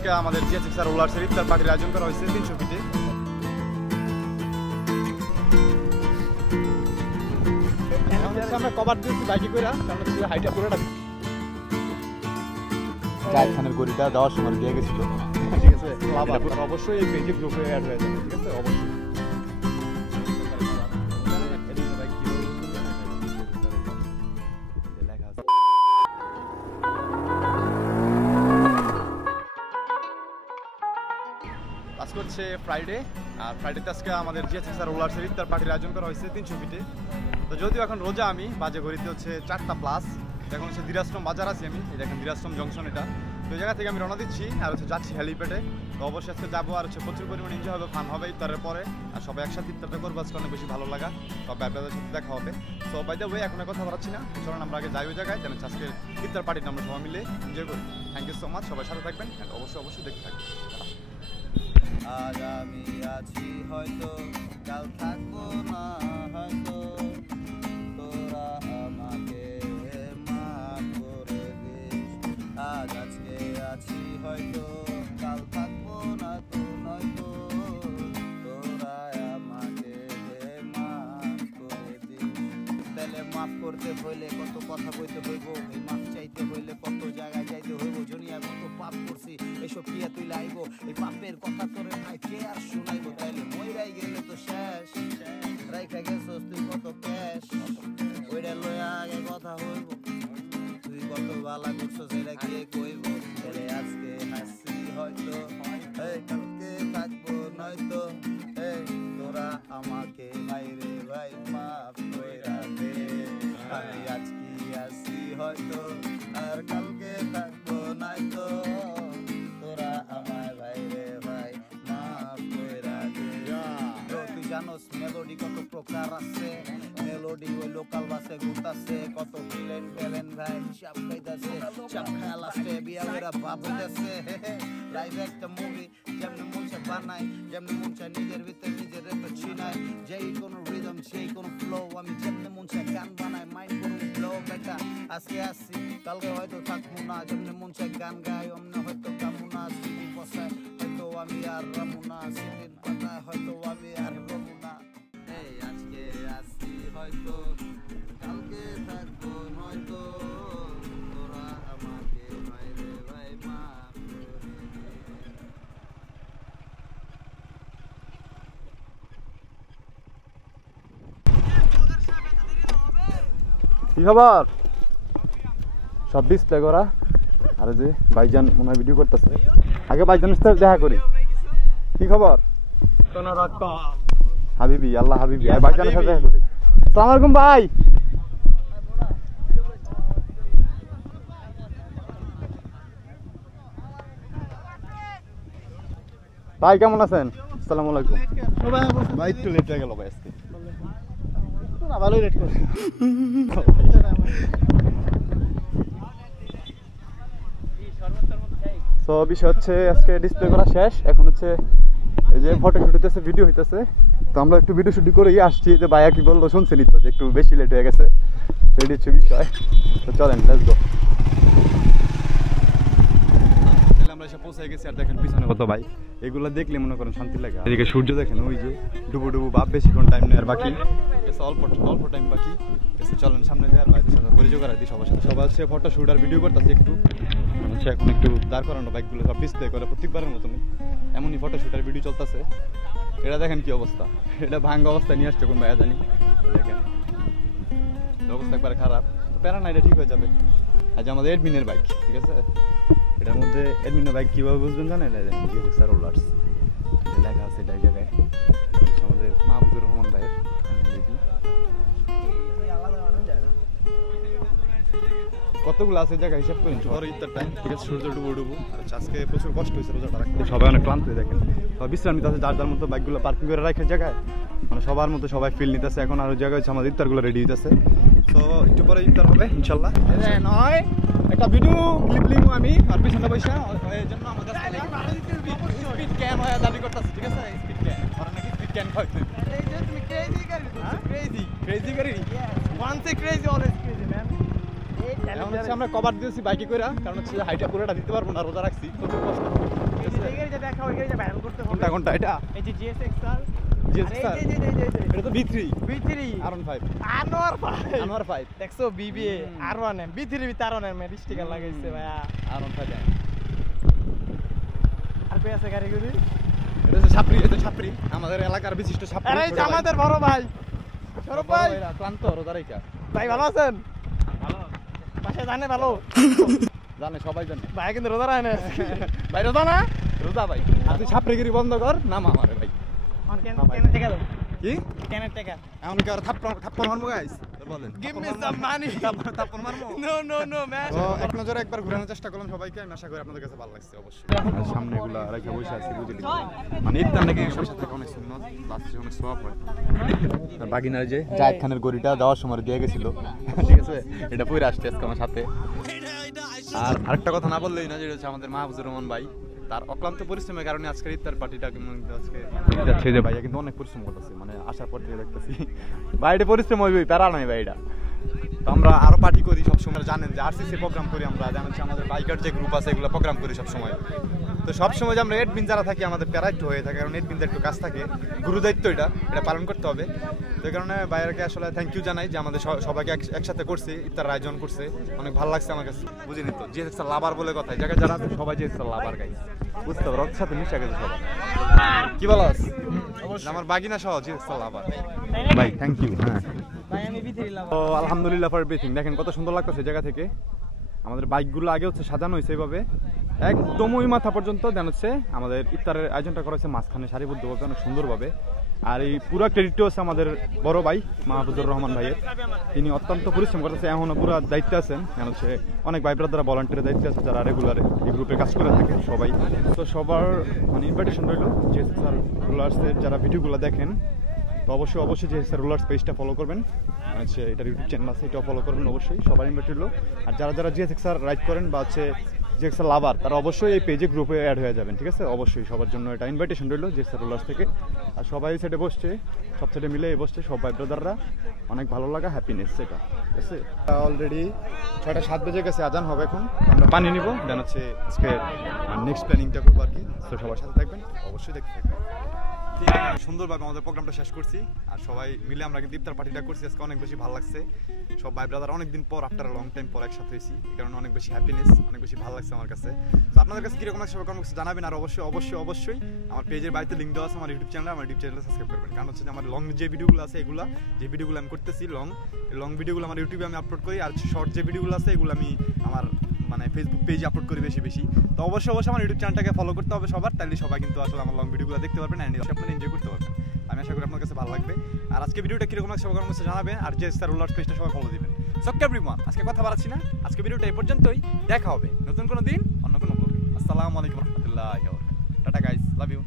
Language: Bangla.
আজকে আমাদের জিএসএক্স আর রোলার্সের ইফতার পার্টির আয়োজন করা হয়েছে 300 ফিটে। আমরা কভার দিয়েছি বাইকে করে, কারণ হচ্ছে হাইটটা পুরোটা গাইখানের গড়িটা দেওয়ার সময় দিয়ে গেছিল। ঠিক আছে, অবশ্যই এই পেজে গ্রুপে অ্যাড হয়ে যাবে। ঠিক আছে, অবশ্যই। আজকে হচ্ছে ফ্রাইডে, আর ফ্রাইডেতে আজকে আমাদের জিএসএক্স আর রোলার্সের ইফতার পার্টির আয়োজন করা হয়েছে 300 ফিটে। তো যদিও এখন রোজা, আমি বাজে ঘড়িতে হচ্ছে 4টা প্লাস। এখন হচ্ছে দিরাশ্রম বাজার আছি আমি, এটা এখন দিরাশ্রম জংশন। এটা তো এই জায়গা থেকে আমি রওনা দিচ্ছি, আর হচ্ছে যাচ্ছি হেলিপ্যাডে। তো অবশ্যই আজকে যাবো, আর হচ্ছে প্রচুর পরিমাণে এনজয় হবে, ফান হবে ইফতারের পরে। আর সবাই একসাথে ইফতারটা করবো, আজকে অনেক বেশি ভালো লাগা, সবাই আপনাদের সাথে দেখা হবে। সো বাই দ্য ওয়ে, এখন কথা বলাচ্ছি না, চলুন আমরা আগে যাই ওই জায়গায়, যেন আজকে ইফতার পার্টিটা আমরা সবাই মিলে এনজয় করি। থ্যাংক ইউ সো মাচ, সবাই সাথে থাকবেন, অবশ্যই দেখতে থাকবেন। আজ আমি আছি হয়তো, কাল থাকবো না হয়তো, তোরা আমাকে মাফ করে দিস। আজ আজকে আছি হয়তো, কাল থাকবো না তো নয়তো, তোরা আমাকে মাফ করে দিস। তাহলে মাফ করতে হইলে কত কথা বলতে হইব, এই মাফ চাইতে হইলে কত জায়গায় যাইতে হইব। জনিয়া কত পাপ করছি, এসব কিয়া তুই লাইব, এই পাপের কথা তোরে ভাই কে আর শুনাইব। তাইলে মইরাই গেলে তো শেষ, রাইখা গেছস তুই কত ক্যাশ, ওইটা লইয়া আগে কথা হইব। তুই কত বালা করছস এটা কে কইব। তাহলে আজকে হাসি হয়তো, কালকে থাকবো নয়তো, তোরা আমাকে ভাইরে ভাই মাফ কইরা দে। আমি আজকে আসি হয়তো, আর কালকে থাকবো নয়তো, তোরা আমায় ভাইরে ভাই মাফ কইরা দে। তুই জানোস মেলোডি কত প্রকার আছে, মেলোডি ওই লোকাল বাসে ঘুরতাছে, কত ফিলেন ফেলেন ভাই চাপ খাইতাছে, চাপ খায়া লাস্টে বিয়া কইরা বাপ হইতাছে। লাইভ একটা মুভি, যেমনি মন চায় বানাই, যেমনি মন চায় নিজের ভিতরে নিজের রেপে ছিনাই, যেই কোনো রিদম সেই কোনো ফ্লো, আমি যেমনি মন চায় গান বানাই, মাইন্ড করুন ফ্লো। বেটা আজকে আসছি, কালকে হয়তো থাকবো না, যেমনি মন চায় গান গাই, অমনে হয়তো গামু না। সিটি বসায় হয়তো আমি আর রামু না, সিটির পাতায় হয়তো আমি আর রমু না। এই আজকে আসছি হয়তো, কালকে থাকবো নয়তো, তোরা আমাকে ভাইরে ভাই মাফ করে দে। কি খবর? সব ডিসপ্লে করা। আরে যে ভাইজান মনে হয় ভিডিও করতেছে, আগে ভাইজানের সাথে দেখা করি। কি খবর? হাবিবি, আল্লাহ হাবিবি, ভাইজানের সাথে দেখা করি। আসসালামু আলাইকুম ভাই। ভাই কেমন আছেন? আসসালামু আলাইকুম। ভাই একটু লেট হয়ে গেল ভাই আজকে। ভালোই লেট করছি। তো বিষয় হচ্ছে আজকে ডিসপ্লে করা শেষ, এখন হচ্ছে এই যে ফটো শুট হইতেছে, ভিডিও হইতেছে। তো আমরা একটু ভিডিও শুটিং করেই আসছি। যে ভাইয়া কি বললো শুনছেনই তো, যে একটু বেশি লেট হয়ে গেছে, রেডি হচ্ছে বিষয়। তো চলেন লেটস গো। আমরা এসে পৌঁছে গেছি, আর দেখেন পিছনে কত ভাই, এগুলো দেখলে মনে করেন শান্তি লাগে। এদিকে সূর্য দেখেন, ওই যে ডুবু ডুবু ভাব, বেশিক্ষণ টাইম নেই আর বাকি, অল্প টাইম বাকি। চলেন সামনে যাই, আর ভাইদের সাথে পরিচয় করা দিই সবার সাথে। সবাই হচ্ছে ফটো শুট আর ভিডিও করতেছে একটু, হচ্ছে এখন একটু দাঁড় করানো বাইকগুলো সব ডিসপ্লে করে প্রত্যেকবারের মতনই, এমনই ফটো শুট আর ভিডিও চলতেছে। এটা দেখেন কি অবস্থা, এটা ভাঙ্গা অবস্থায় নিয়ে আসছে কোন ভাইয়া জানি। দেখেন অবস্থা একবারে খারাপ, প্যারা না, এটা ঠিক হয়ে যাবে। আজ আমাদের এডমিনের বাইক, ঠিক আছে। এটার মধ্যে এডমিনের বাইক কীভাবে বুঝবেন জানেন? জিএসএক্স আর রোলার্স লেখা আছে এটা জায়গায়। আমাদের মাহবুবুর রহমান ভাইয়ের কতগুলো আছে জায়গা হিসাব করেন। ঝড় ইত্যার টাইম, ঠিক আছে, সূর্য ডুবু ডুবু। আর আজকে প্রচুর কষ্ট হয়েছে রোজাটা রাখতে, সবাই অনেক ক্লান্ত হয়ে দেখেন। বিশ্রাম নিতে আছে, যার যার মতো বাইকগুলো পার্কিং করে রাখে জায়গায়, মানে সবার মতো সবাই ফিল নিতেছে। এখন আর জায়গায় হচ্ছে আমাদের ইফতারগুলো রেডি হইতেছে। তো একটু পরে ইফতার হবে ইনশাল্লাহ। নয় একটা ভিডিও ক্লিপ লিঙ্ক আমি, আর পিছনে পয়সা এই জন্য আমাদের স্পিড ক্যান হয় দাবি করতেছে, ঠিক আছে। স্পিড ক্যান ওরা নাকি স্পিড ক্যান হয়। এই যে তুমি ক্রেজি গাড়ি, ক্রেজি গাড়ি, once a crazy always crazy man. এখন হচ্ছে আমরা কভার দিয়েছি বাইকে করে, কারণ হচ্ছে হাইটটা পুরোটা দিতে পারবো না, রোজা রাখছি, প্রচুর কষ্ট। কোনটা এটা এই যে GSX-R GSX-R এটা তো B3 R15 R15 দেখছো BBA R1 B3 R1 এর স্টিকার লাগাইছে ভাইয়া R15 আর কই আছে গাড়িগুলি এটা হচ্ছে ছাপরি, এটা ছাপরি আমাদের এলাকার বিশিষ্ট ছাপরি। আরে এই যে আমাদের বড় ভাই সৌরভ ভাই ক্লান্ত রোজারেকা ভাই ভালো আছেন? ভালো পাশে জানে ভালো জানে সবাই জানে ভাই কিন্তু রোজা রাখে না ভাই রোজা না রোজা ভাই। আর তুই ছাপরিগিরি বন্ধ কর নাম আমারে ভাই। কেন টাকা দাও কি কেন টাকা এমন কি আর থাপ্পড় মারবো গাইস বলেন গিভ মি সাম মানি থাপ্পড় মারবো নো ম্যান তো এক নজরে একবার ঘোরানোর চেষ্টা করলাম সবাইকে। আমি আশা করি আপনাদের কাছে ভালো লাগছে অবশ্যই। আর সামনে এগুলা রেখে বসে আছি বুঝলি, মানে ঈদটা নাকি বসে থাকা অনেক সুন্নত, লাস্টে অনেক সওয়াব হয়। আর বাগিনার যে জায়েদ খানের গড়িটা দেওয়ার সময় দিয়ে গেছিল, ঠিক আছে, এটা পরে আসছে আজকে আমার সাথে। আর আরেকটা কথা না বললেই না, যেটা হচ্ছে আমাদের মাহফুজুর রহমান ভাই, তার অক্লান্ত পরিশ্রমের কারণে আজকের ইফতার পার্টিটা আজকে যাচ্ছে যে ভাইয়া কিন্তু অনেক পরিশ্রম করতেছে, মানে আসার পর থেকে দেখতেছি ভাইটা পরিশ্রম হইবে, প্যারা নাই ভাইটা। তো আমরা আরো পার্টি করি সবসময়, জানেন যে RCC প্রোগ্রাম করি আমরা, জানেন আমাদের বাইকার যে গ্রুপ আছে এগুলো প্রোগ্রাম করি সবসময়। তো সবসময় যে আমরা এডমিন যারা থাকি আমাদের প্যারাইট হয়ে থাকে, কারণ এডমিনদের একটু কাজ থাকে, গুরু দায়িত্ব এটা পালন করতে হবে। তো এই কারণে ভাইয়ারকে আসলে থ্যাংক ইউ জানাই যে আমাদের সবাইকে একসাথে করছে, ইফতার আয়োজন করছে, অনেক ভালো লাগছে আমার কাছে। বুঝিনি তো GSX-R লাভার বলে কথা, এই জায়গায় যারা আছে সবাই GSX-R লাভার গাইস, বুঝতে পারো, ওর সাথে মিশে গেছে সবাই। কি বলস আমার বাগিনা সহ GSX-R লাভার ভাই, থ্যাংক ইউ। হ্যাঁ ভাই আমি ভিতরে লাভ তো আলহামদুলিল্লাহ ফর এভরিথিং। দেখেন কত সুন্দর লাগতেছে জায়গা থেকে। আমাদের বাইকগুলো আগে হচ্ছে সাজানো হয়েছে এইভাবে একদম ওই মাথা পর্যন্ত, দেন হচ্ছে আমাদের ইফতারের আয়োজনটা করা হয়েছে মাঝখানে সারিবদ্ধভাবে অনেক সুন্দরভাবে। আর এই পুরো ক্রেডিটটা হচ্ছে আমাদের বড় ভাই মাহফুজুর রহমান ভাইয়ের, তিনি অত্যন্ত পরিশ্রম করতেছে, এখনও পুরো দায়িত্বে আছেন। কেন হচ্ছে অনেক ভাই ব্রাদাররা ভলান্টিয়ারের দায়িত্বে আছে, যারা রেগুলার এই গ্রুপে কাজ করে থাকে সবাই। তো সবার মানে ইনভাইটেশন রইল, GSX-R রুলার্সের যারা ভিডিওগুলো দেখেন তো অবশ্যই GSX-R রুলার্স পেজটা ফলো করবেন, হচ্ছে এটার ইউটিউব চ্যানেল আছে, এটাও ফলো করবেন অবশ্যই, সবাই ইনভাইট রইল। আর যারা GSX-R রাইড করেন বা হচ্ছে GSX-R লাভার, তারা অবশ্যই এই পেজে গ্রুপে অ্যাড হয়ে যাবেন, ঠিক আছে? অবশ্যই সবার জন্য এটা ইনভাইটেশন রইল GSX-R রুলার্স থেকে। আর সবাই সাইডে বসছে, সব সাইডে মিলে বসছে সব ভাই ব্রাদাররা, অনেক ভালো লাগা, হ্যাপিনেস সেটা, ঠিক আছে? অলরেডি 6:07 বেজে গেছে, আজান হবে এখন, আমরা পানি নিব, দেন হচ্ছে আজকে নেক্সট প্ল্যানিংটা করবো আর কি। তো সবার সাথে থাকবেন, অবশ্যই দেখতে থাকবেন। সুন্দরভাবে আমাদের প্রোগ্রামটা শেষ করছি, আর সবাই মিলে আমরা কিন্তু ইফতার পার্টিটা করছি আজকে, অনেক বেশি ভালো লাগছে। সব ভাই ব্রাদার অনেকদিন পর, আফটার লং টাইম পর একসাথে হয়েছি, এই কারণে অনেক বেশি হ্যাপিনেস, অনেক বেশি ভালো লাগছে আমার কাছে। তো আপনাদের কাছে কিরকম লাগছে কমেন্ট বক্সে জানাবেন। আর অবশ্যই আমার পেজের বাড়িতে লিঙ্ক দেওয়া আছে, আমার ইউটিউব চ্যানেলে সাবস্ক্রাইব করবেন। কারণ হচ্ছে যে আমার লং যে ভিডিওগুলো আছে, যে ভিডিওগুলো আমি করতেছি লং ভিডিওগুলো আমার ইউটিউবে আমি আপলোড করি, আর শর্ট যে ভিডিওগুলো আছে এগুলো আমি আমার মানে ফেসবুক পেজে আপলোড করি বেশি। তো অবশ্যই আমার ইউটিউব চ্যানেলটাকে ফলো করতে হবে সবার, তাহলে সবাই কিন্তু আসলে আমার লং ভিডিওগুলো দেখতে পারবেন, আপনারা এনজয় করতে পারবেন। আমি আশা করি আপনার কাছে ভালো লাগবে। আর আজকে ভিডিওটা কিরকম লাগছে সবার কাছে জানাবেন, আর GSX-R রুলার্স পেজটা সবাই ফলো দিবেন। সো এভরিওয়ান, আজকে কথা বাড়াচ্ছি না, আজকে ভিডিওটা এই পর্যন্তই। দেখা হবে নতুন কোনো দিন অন্য কোনো ব্লগে। আসসালামু আলাইকুম রহমতুল্লাহ, টাটা গাইস, লাভ ইউ।